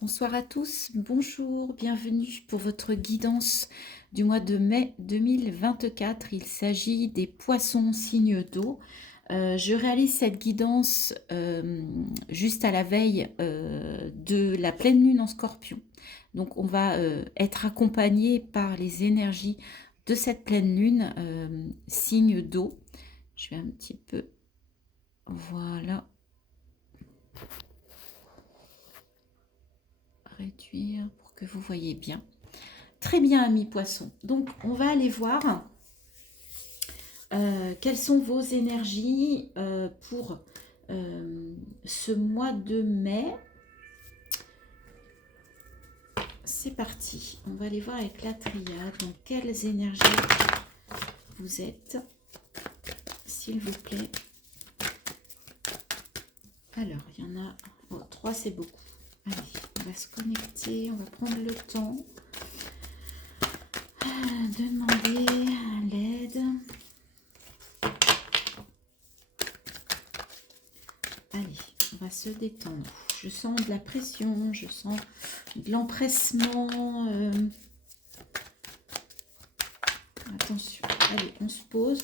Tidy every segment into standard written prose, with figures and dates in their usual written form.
Bonsoir à tous, bonjour, bienvenue pour votre guidance du mois de mai 2024. Il s'agit des poissons signes d'eau. Je réalise cette guidance juste à la veille de la pleine lune en Scorpion. Donc on va être accompagné par les énergies de cette pleine lune, signe d'eau. Je vais un petit peu, voilà, réduire pour que vous voyez bien. Très bien, amis poissons. Donc, on va aller voir quelles sont vos énergies pour ce mois de mai. C'est parti. On va aller voir avec la triade. Donc, quelles énergies vous êtes, s'il vous plaît. Alors, il y en a... Oh, 3, c'est beaucoup. Allez, on va se connecter. On va prendre le temps de demander l'aide. Allez, on va se détendre. Je sens de la pression, je sens de l'empressement. Attention, allez, on se pose.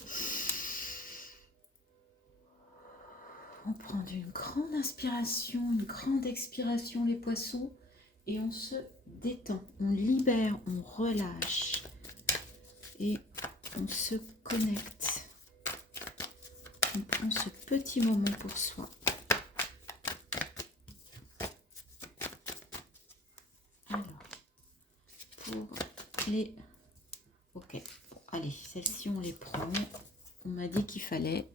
On prend une grande inspiration, une grande expiration, les poissons, et on se détend. On libère, on relâche. Et on se connecte. On prend ce petit moment pour soi. Pour les... Ok, bon, allez, celles-ci on les prend. On m'a dit qu'il fallait.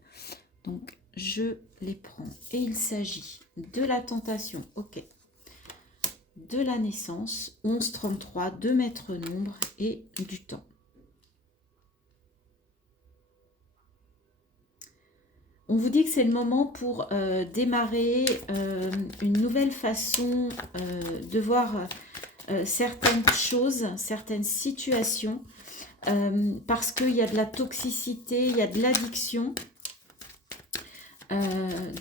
Donc, je les prends. Et il s'agit de la tentation, ok. De la naissance, 11-33, de maître nombre et du temps. On vous dit que c'est le moment pour démarrer une nouvelle façon de voir certaines choses, certaines situations, parce qu'il y a de la toxicité, il y a de l'addiction.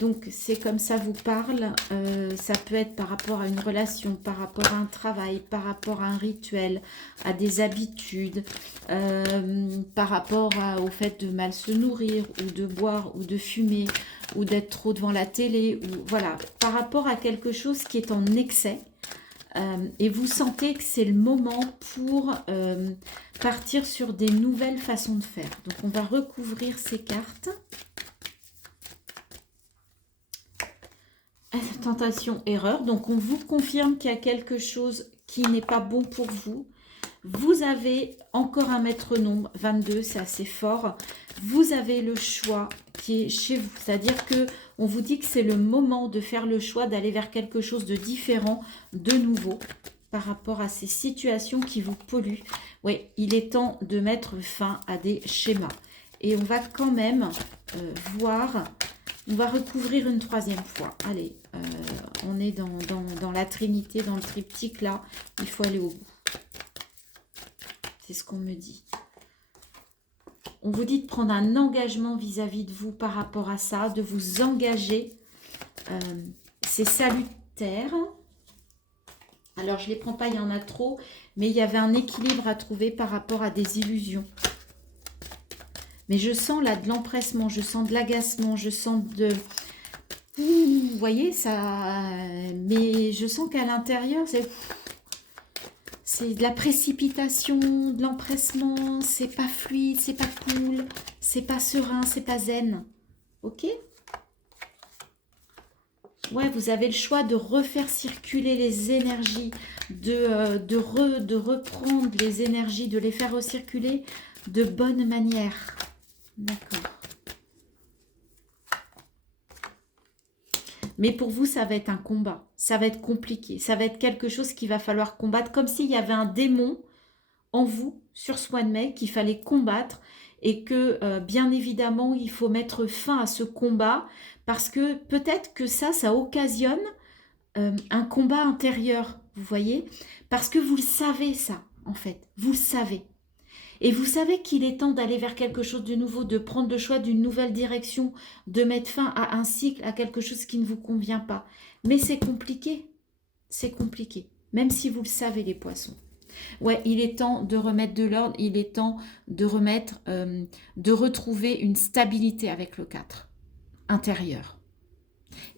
Donc c'est comme ça vous parle, ça peut être par rapport à une relation, par rapport à un travail, par rapport à un rituel, à des habitudes, par rapport au fait de mal se nourrir ou de boire ou de fumer ou d'être trop devant la télé, ou voilà, par rapport à quelque chose qui est en excès. Et vous sentez que c'est le moment pour partir sur des nouvelles façons de faire. Donc on va recouvrir ces cartes. Tentation, erreur. Donc, on vous confirme qu'il y a quelque chose qui n'est pas bon pour vous. Vous avez encore un maître nombre, 22, c'est assez fort. Vous avez le choix qui est chez vous. C'est-à-dire que on vous dit que c'est le moment de faire le choix d'aller vers quelque chose de différent, de nouveau, par rapport à ces situations qui vous polluent. Oui, il est temps de mettre fin à des schémas. Et on va quand même voir... On va recouvrir une troisième fois. Allez, on est dans la trinité, dans le triptyque là. Il faut aller au bout. C'est ce qu'on me dit. On vous dit de prendre un engagement vis-à-vis de vous par rapport à ça, de vous engager. C'est salutaire. Alors, je ne les prends pas, il y en a trop. Mais il y avait un équilibre à trouver par rapport à des illusions. Mais je sens là de l'empressement, je sens de l'agacement, je sens de... Vous voyez, ça... Mais je sens qu'à l'intérieur, c'est de la précipitation, de l'empressement, c'est pas fluide, c'est pas cool, c'est pas serein, c'est pas zen. Ok? Ouais, vous avez le choix de refaire circuler les énergies, de reprendre les énergies, de les faire recirculer de bonne manière. D'accord. Mais pour vous, ça va être un combat. Ça va être compliqué. Ça va être quelque chose qu'il va falloir combattre. Comme s'il y avait un démon en vous, sur ce mois de mai, qu'il fallait combattre. Et que, bien évidemment, il faut mettre fin à ce combat. Parce que peut-être que ça occasionne un combat intérieur. Vous voyez? Parce que vous le savez, ça, en fait. Vous le savez. Et vous savez qu'il est temps d'aller vers quelque chose de nouveau, de prendre le choix d'une nouvelle direction, de mettre fin à un cycle, à quelque chose qui ne vous convient pas. Mais c'est compliqué. c'est compliqué. Même si vous le savez, les poissons. Ouais, il est temps de remettre de l'ordre, il est temps de remettre, de retrouver une stabilité avec le 4 intérieur.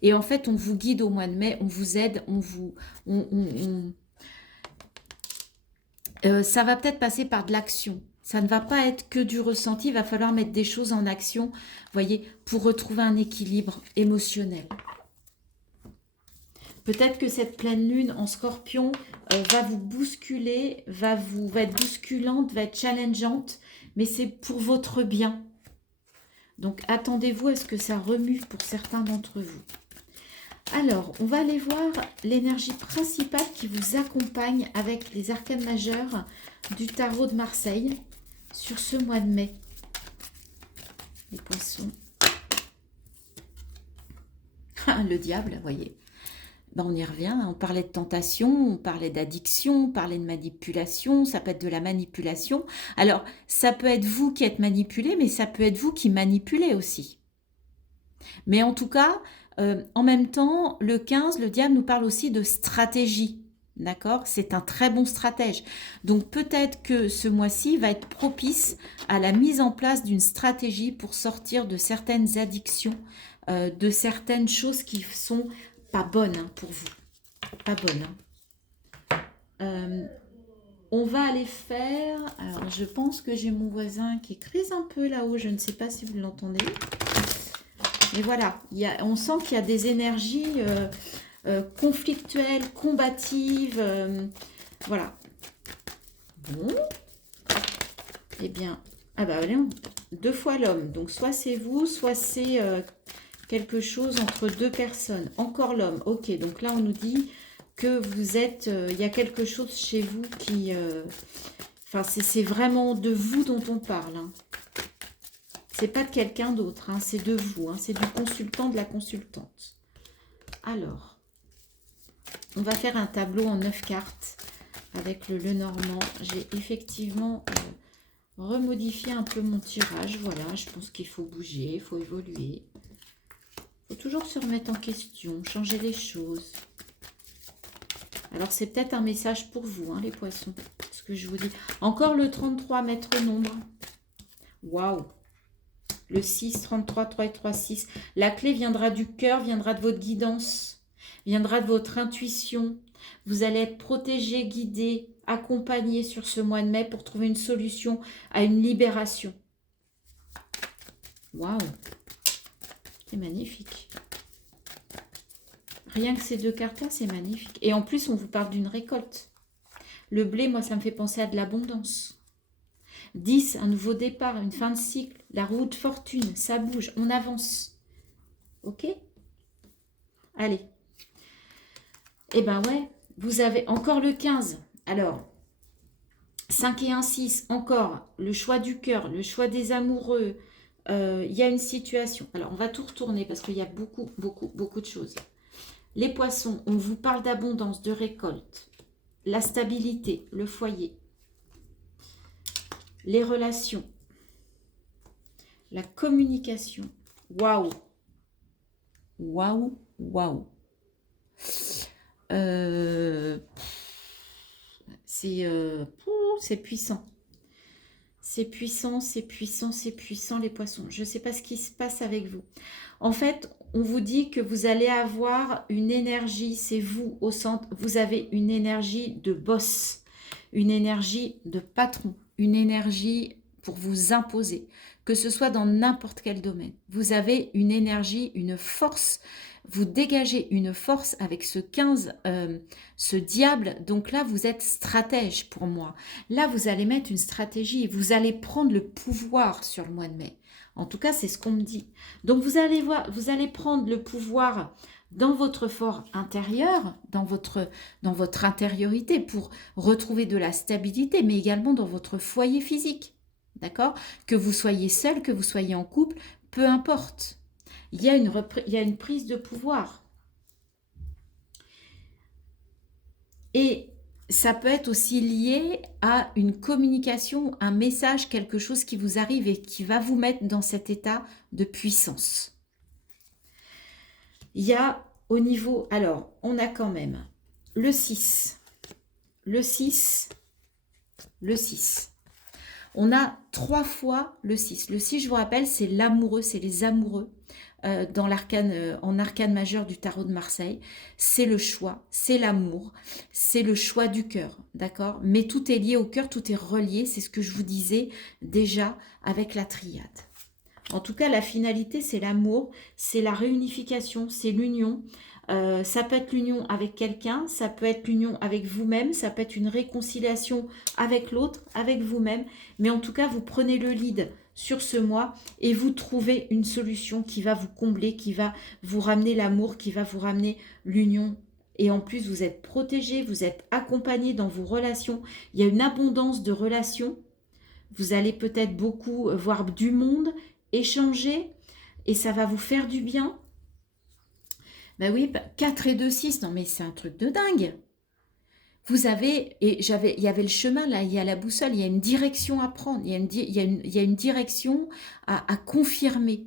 Et en fait, on vous guide au mois de mai, on vous aide, ça va peut-être passer par de l'action. Ça ne va pas être que du ressenti, il va falloir mettre des choses en action, vous voyez, pour retrouver un équilibre émotionnel. Peut-être que cette pleine lune en scorpion va vous bousculer, va être bousculante, va être challengeante, mais c'est pour votre bien. Donc attendez-vous à ce que ça remue pour certains d'entre vous. Alors, on va aller voir l'énergie principale qui vous accompagne avec les arcanes majeures du tarot de Marseille sur ce mois de mai. Les poissons. Le diable, vous voyez. Ben, on y revient, on parlait de tentation, on parlait d'addiction, on parlait de manipulation, ça peut être de la manipulation. Alors, ça peut être vous qui êtes manipulé, mais ça peut être vous qui manipulez aussi. Mais en tout cas, en même temps, le 15, le diable nous parle aussi de stratégie. D'accord? C'est un très bon stratège. Donc peut-être que ce mois-ci va être propice à la mise en place d'une stratégie pour sortir de certaines addictions, de certaines choses qui sont pas bonnes hein, pour vous. Pas bonnes. Hein. On va aller faire... Alors je pense que j'ai mon voisin qui crise un peu là-haut. Je ne sais pas si vous l'entendez. Mais voilà, on sent qu'il y a des énergies conflictuelles, combatives. Voilà. Bon. Eh bien, ah bah allez, 2 fois l'homme. Donc soit c'est vous, soit c'est quelque chose entre 2 personnes. Encore l'homme. Ok, donc là on nous dit que vous êtes... il y a quelque chose chez vous qui... Enfin, c'est vraiment de vous dont on parle. Hein. C'est pas de quelqu'un d'autre, hein, c'est de vous, hein, c'est du consultant, de la consultante. Alors, on va faire un tableau en 9 cartes avec le Lenormand. J'ai effectivement remodifié un peu mon tirage. Voilà, je pense qu'il faut bouger, il faut évoluer. Il faut toujours se remettre en question, changer les choses. Alors, c'est peut-être un message pour vous, hein, les poissons, ce que je vous dis. Encore le 33, maître nombre. Waouh! Le 6, 33, 3 et 3, 6. La clé viendra du cœur, viendra de votre guidance, viendra de votre intuition. Vous allez être protégé, guidé, accompagné sur ce mois de mai pour trouver une solution à une libération. Waouh! C'est magnifique. Rien que ces 2 cartes-là, c'est magnifique. Et en plus, on vous parle d'une récolte. Le blé, moi, ça me fait penser à de l'abondance. 10, un nouveau départ, une fin de cycle, la roue de fortune, ça bouge, on avance. Ok? Allez. Eh ben ouais, vous avez encore le 15. Alors, 5 et 1, 6, encore le choix du cœur, le choix des amoureux. Il y a une situation. Alors, on va tout retourner parce qu'il y a beaucoup, beaucoup, beaucoup de choses. Les poissons, on vous parle d'abondance, de récolte, la stabilité, le foyer. Les relations, la communication. Waouh! Waouh! Waouh! C'est puissant. C'est puissant, c'est puissant, c'est puissant, les poissons. Je ne sais pas ce qui se passe avec vous. En fait, on vous dit que vous allez avoir une énergie, c'est vous au centre, vous avez une énergie de boss, une énergie de patron, une énergie pour vous imposer, que ce soit dans n'importe quel domaine. Vous avez une énergie, une force, vous dégagez une force avec ce 15, ce diable. Donc là, vous êtes stratège pour moi. Là, vous allez mettre une stratégie, vous allez prendre le pouvoir sur le mois de mai. En tout cas, c'est ce qu'on me dit. Donc, vous allez voir, vous allez prendre le pouvoir dans votre fort intérieur, dans votre intériorité pour retrouver de la stabilité, mais également dans votre foyer physique. D'accord? Que vous soyez seul, que vous soyez en couple, peu importe. Il y a une prise de pouvoir. Et ça peut être aussi lié à une communication, un message, quelque chose qui vous arrive et qui va vous mettre dans cet état de puissance. Il y a au niveau... Alors, on a quand même le 6. Le 6. Le 6. On a 3 fois le 6. Le 6, je vous rappelle, c'est l'amoureux, c'est les amoureux dans l'arcane, en arcane majeur du tarot de Marseille. C'est le choix, c'est l'amour, c'est le choix du cœur, d'accord? Mais tout est lié au cœur, tout est relié, c'est ce que je vous disais déjà avec la triade. En tout cas, la finalité, c'est l'amour, c'est la réunification, c'est l'union. Ça peut être l'union avec quelqu'un, ça peut être l'union avec vous-même, ça peut être une réconciliation avec l'autre, avec vous-même. Mais en tout cas, vous prenez le lead sur ce mois et vous trouvez une solution qui va vous combler, qui va vous ramener l'amour, qui va vous ramener l'union. Et en plus, vous êtes protégé, vous êtes accompagné dans vos relations. Il y a une abondance de relations. Vous allez peut-être beaucoup voir du monde, échanger, et ça va vous faire du bien. Ben oui, 4 et 2, 6, non mais c'est un truc de dingue. Vous avez, il y avait le chemin là, il y a la boussole, il y a une direction à prendre, il y a une direction à confirmer.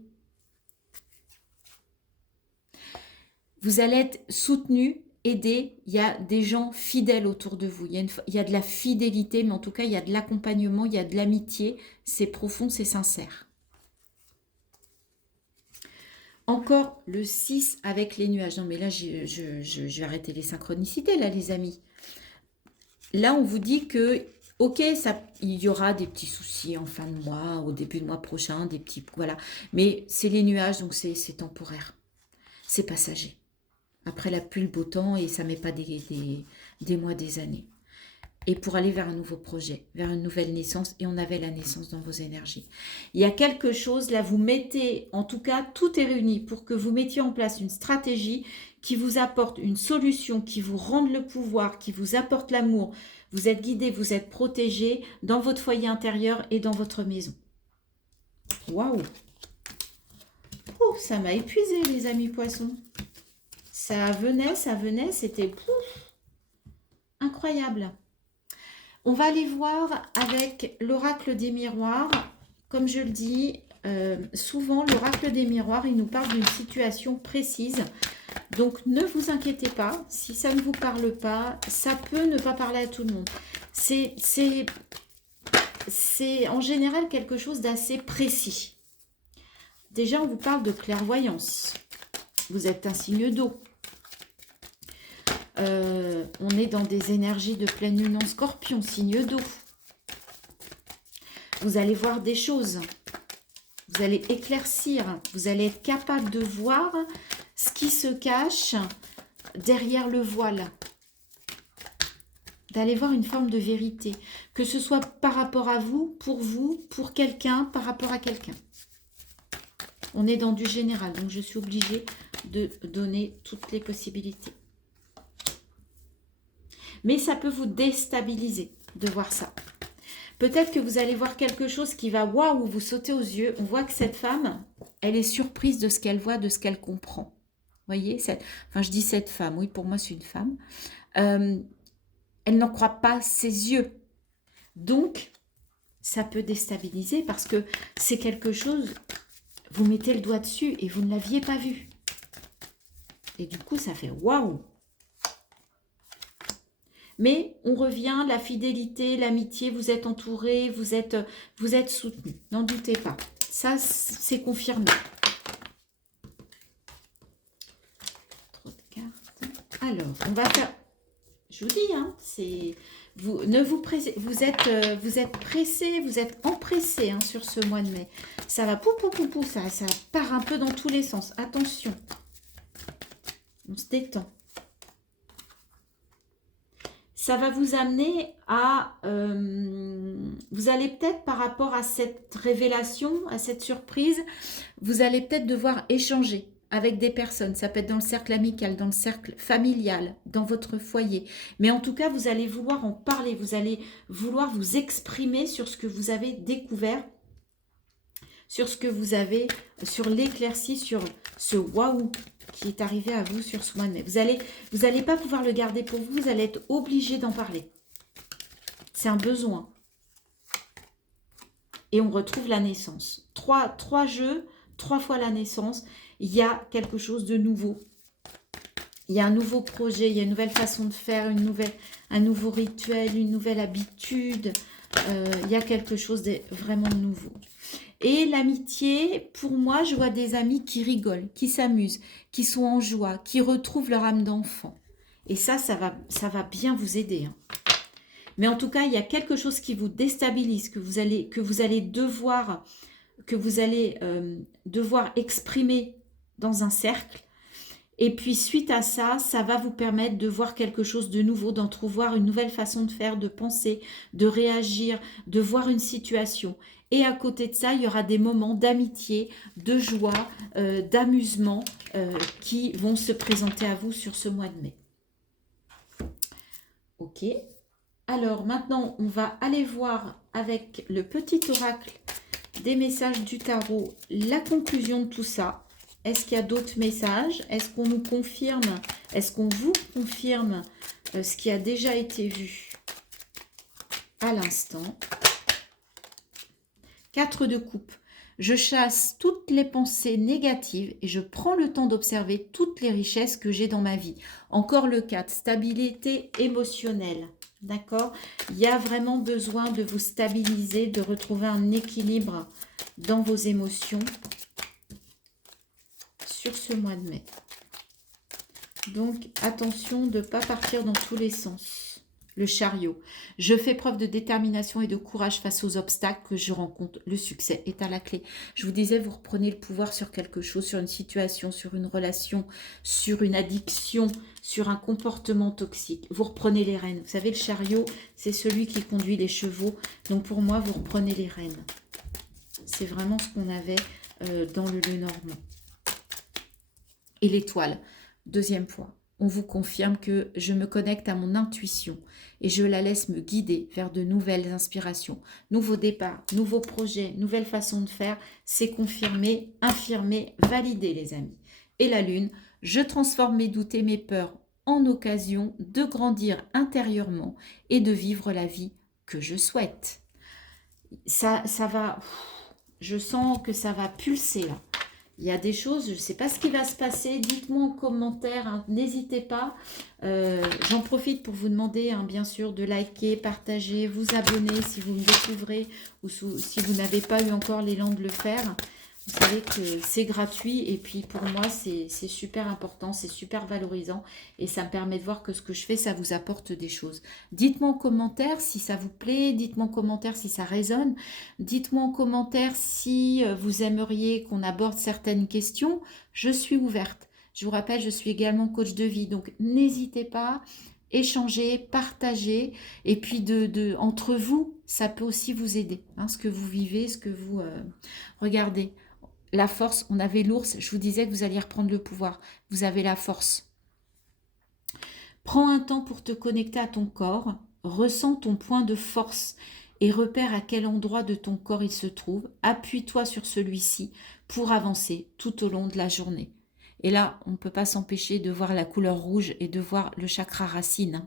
Vous allez être soutenu, aidé, il y a des gens fidèles autour de vous, il y a de la fidélité, mais en tout cas il y a de l'accompagnement, il y a de l'amitié, c'est profond, c'est sincère. Encore le 6 avec les nuages. Non mais là, je vais arrêter les synchronicités là les amis. Là, on vous dit que, ok, il y aura des petits soucis en fin de mois, au début de mois prochain, des petits... Voilà. Mais c'est les nuages, donc c'est temporaire. C'est passager. Après la pluie, le beau temps, et ça ne met pas des mois, des années. Et pour aller vers un nouveau projet, vers une nouvelle naissance, et on avait la naissance dans vos énergies. Il y a quelque chose, là, vous mettez, en tout cas, tout est réuni pour que vous mettiez en place une stratégie qui vous apporte une solution, qui vous rende le pouvoir, qui vous apporte l'amour. Vous êtes guidé, vous êtes protégé dans votre foyer intérieur et dans votre maison. Waouh! Oh, ça m'a épuisé, les amis poissons. Ça venait, c'était incroyable. On va aller voir avec l'oracle des miroirs. Comme je le dis, souvent l'oracle des miroirs, il nous parle d'une situation précise. Donc ne vous inquiétez pas, si ça ne vous parle pas, ça peut ne pas parler à tout le monde. C'est en général quelque chose d'assez précis. Déjà, on vous parle de clairvoyance. Vous êtes un signe d'eau. On est dans des énergies de pleine lune en scorpion, signe d'eau. Vous allez voir des choses. Vous allez éclaircir. Vous allez être capable de voir ce qui se cache derrière le voile. D'aller voir une forme de vérité. Que ce soit par rapport à vous, pour quelqu'un, par rapport à quelqu'un. On est dans du général, donc je suis obligée de donner toutes les possibilités. Mais ça peut vous déstabiliser de voir ça. Peut-être que vous allez voir quelque chose qui va, waouh, vous sauter aux yeux. On voit que cette femme, elle est surprise de ce qu'elle voit, de ce qu'elle comprend. Vous voyez, enfin je dis cette femme, oui, pour moi c'est une femme. Elle n'en croit pas ses yeux. Donc, ça peut déstabiliser parce que c'est quelque chose, vous mettez le doigt dessus et vous ne l'aviez pas vu. Et du coup, ça fait waouh. Mais on revient, la fidélité, l'amitié, vous êtes entouré, vous êtes soutenu. N'en doutez pas. Ça, c'est confirmé. Trop de cartes. Alors, on va faire... Je vous dis, hein, c'est... Ne vous pressez, vous êtes pressé, vous êtes empressé hein, sur ce mois de mai. Ça va ça part un peu dans tous les sens. Attention. On se détend. Ça va vous amener à... vous allez peut-être, par rapport à cette révélation, à cette surprise, vous allez peut-être devoir échanger avec des personnes. Ça peut être dans le cercle amical, dans le cercle familial, dans votre foyer. Mais en tout cas, vous allez vouloir en parler. Vous allez vouloir vous exprimer sur ce que vous avez découvert, sur ce que vous avez, sur l'éclaircie, sur ce waouh qui est arrivé à vous sur ce mois de mai. Vous allez pas pouvoir le garder pour vous, vous allez être obligé d'en parler. C'est un besoin. Et on retrouve la naissance. Trois jeux, 3 fois la naissance, il y a quelque chose de nouveau il y a un nouveau projet, il y a une nouvelle façon de faire, un nouveau rituel, une nouvelle habitude. Il y a quelque chose de vraiment nouveau. Et l'amitié, pour moi, je vois des amis qui rigolent, qui s'amusent, qui sont en joie, qui retrouvent leur âme d'enfant. Et ça va bien vous aider. Hein. Mais en tout cas, il y a quelque chose qui vous déstabilise, que vous allez devoir exprimer dans un cercle. Et puis, suite à ça, ça va vous permettre de voir quelque chose de nouveau, d'entrevoir une nouvelle façon de faire, de penser, de réagir, de voir une situation. Et à côté de ça, il y aura des moments d'amitié, de joie, d'amusement qui vont se présenter à vous sur ce mois de mai. Ok. Alors, maintenant, on va aller voir avec le petit oracle des messages du tarot la conclusion de tout ça. Est-ce qu'il y a d'autres messages? Est-ce qu'on nous confirme? Est-ce qu'on vous confirme ce qui a déjà été vu à l'instant? 4 de coupe. Je chasse toutes les pensées négatives et je prends le temps d'observer toutes les richesses que j'ai dans ma vie. Encore le 4, stabilité émotionnelle. D'accord? Il y a vraiment besoin de vous stabiliser, de retrouver un équilibre dans vos émotions sur ce mois de mai. Donc, attention de ne pas partir dans tous les sens. Le chariot. Je fais preuve de détermination et de courage face aux obstacles que je rencontre. Le succès est à la clé. Je vous disais, vous reprenez le pouvoir sur quelque chose, sur une situation, sur une relation, sur une addiction, sur un comportement toxique. Vous reprenez les rênes. Vous savez, le chariot, c'est celui qui conduit les chevaux. Donc, pour moi, vous reprenez les rênes. C'est vraiment ce qu'on avait dans le Lenormand. Et l'étoile, deuxième point, on vous confirme que je me connecte à mon intuition et je la laisse me guider vers de nouvelles inspirations. Nouveaux départs, nouveaux projets, nouvelles façons de faire, c'est confirmé, infirmé, validé les amis. Et la lune, je transforme mes doutes et mes peurs en occasion de grandir intérieurement et de vivre la vie que je souhaite. Ça va, je sens que ça va pulser là. Il y a des choses, je ne sais pas ce qui va se passer, dites-moi en commentaire, hein, n'hésitez pas. J'en profite pour vous demander, hein, bien sûr, de liker, partager, vous abonner si vous me découvrez ou si vous n'avez pas eu encore l'élan de le faire. Vous savez que c'est gratuit et puis pour moi, c'est super important, c'est super valorisant et ça me permet de voir que ce que je fais, ça vous apporte des choses. Dites-moi en commentaire si ça vous plaît, dites-moi en commentaire si ça résonne, dites-moi en commentaire si vous aimeriez qu'on aborde certaines questions. Je suis ouverte. Je vous rappelle, je suis également coach de vie, donc n'hésitez pas, échanger, partager et puis entre vous, ça peut aussi vous aider, hein, ce que vous vivez, ce que vous regardez. La force, on avait l'ours, je vous disais que vous alliez reprendre le pouvoir. Vous avez la force. Prends un temps pour te connecter à ton corps, ressens ton point de force et repère à quel endroit de ton corps il se trouve. Appuie-toi sur celui-ci pour avancer tout au long de la journée. Et là, on ne peut pas s'empêcher de voir la couleur rouge et de voir le chakra racine.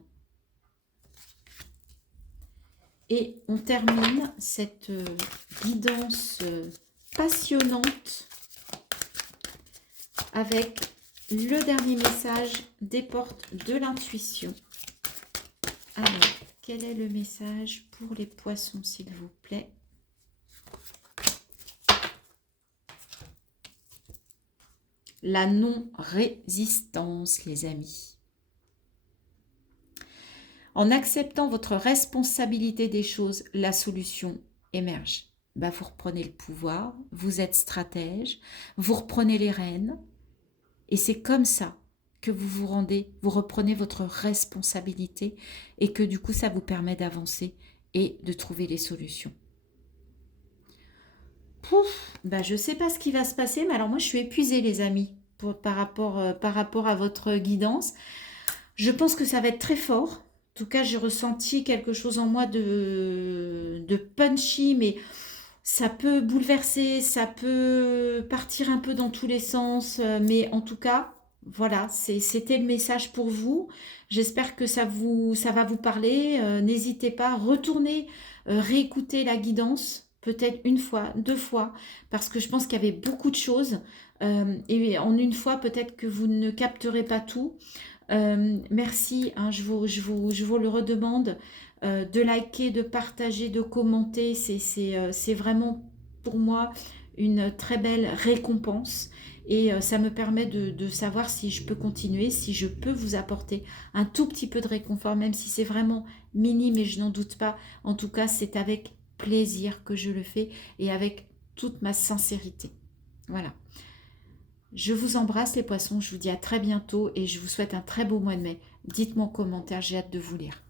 Et on termine cette guidance passionnante avec le dernier message des portes de l'intuition. Alors, quel est le message pour les poissons, s'il vous plaît? La non-résistance, les amis. En acceptant votre responsabilité des choses, la solution émerge. Bah, vous reprenez le pouvoir, vous êtes stratège, vous reprenez les rênes et c'est comme ça que vous reprenez votre responsabilité et que du coup ça vous permet d'avancer et de trouver les solutions. Pouf, bah, je ne sais pas ce qui va se passer, mais alors moi je suis épuisée les amis par rapport à votre guidance. Je pense que ça va être très fort. En tout cas, j'ai ressenti quelque chose en moi de punchy, mais ça peut bouleverser, ça peut partir un peu dans tous les sens, mais en tout cas, voilà, c'était le message pour vous. J'espère que ça va vous parler. N'hésitez pas, retournez réécouter la guidance. peut-être une fois, deux fois, parce que je pense qu'il y avait beaucoup de choses. Et en une fois, peut-être que vous ne capterez pas tout. Merci, hein, je vous le redemande, de liker, de partager, de commenter. C'est vraiment pour moi une très belle récompense. Et ça me permet de savoir si je peux continuer, si je peux vous apporter un tout petit peu de réconfort, même si c'est vraiment minime et je n'en doute pas. En tout cas, c'est avec plaisir que je le fais et avec toute ma sincérité. Voilà. Je vous embrasse les poissons, je vous dis à très bientôt et je vous souhaite un très beau mois de mai. Dites-moi en commentaire, j'ai hâte de vous lire.